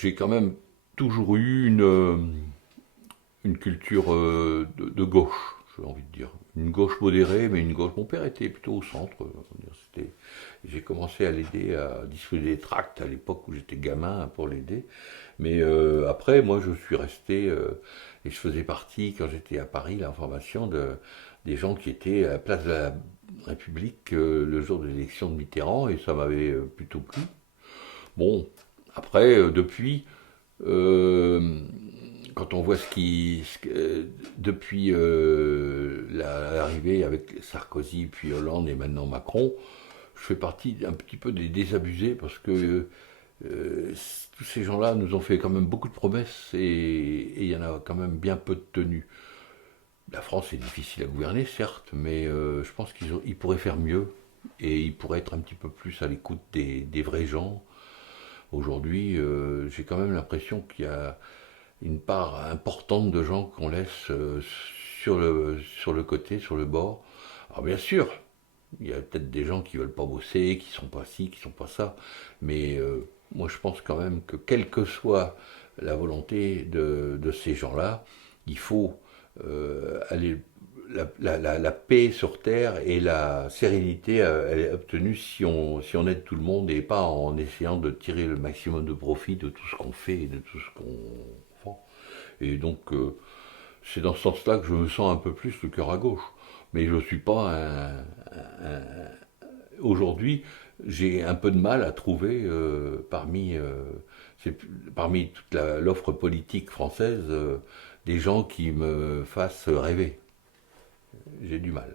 j'ai quand même toujours eu une culture de gauche, j'ai envie de dire. Une gauche modérée, mais une gauche. Mon père était plutôt au centre. J'ai commencé à l'aider à distribuer des tracts à l'époque où j'étais gamin pour l'aider. Mais après, moi, je suis resté et je faisais partie, quand j'étais à Paris, l'information des gens qui étaient à la place de la République le jour de l'élection de Mitterrand, et ça m'avait plutôt plu. Bon, après, depuis, euh, quand on voit depuis l'arrivée avec Sarkozy, puis Hollande et maintenant Macron, je fais partie un petit peu des désabusés parce que euh, tous ces gens-là nous ont fait quand même beaucoup de promesses et il y en a quand même bien peu de tenues. La France est difficile à gouverner, certes, mais je pense ils pourraient faire mieux et ils pourraient être un petit peu plus à l'écoute des vrais gens. Aujourd'hui, j'ai quand même l'impression qu'il y a une part importante de gens qu'on laisse sur le côté, sur le bord. Alors bien sûr, il y a peut-être des gens qui veulent pas bosser, qui sont pas ci, qui sont pas ça, mais moi je pense quand même que quelle que soit la volonté de ces gens-là, il faut aller la paix sur Terre et la sérénité, elle est obtenue si on aide tout le monde et pas en essayant de tirer le maximum de profit de tout ce qu'on fait et de tout ce qu'on fait. Et donc, c'est dans ce sens-là que je me sens un peu plus le cœur à gauche. Mais je ne suis pas aujourd'hui, j'ai un peu de mal à trouver parmi toute l'offre politique française des gens qui me fassent rêver. J'ai du mal.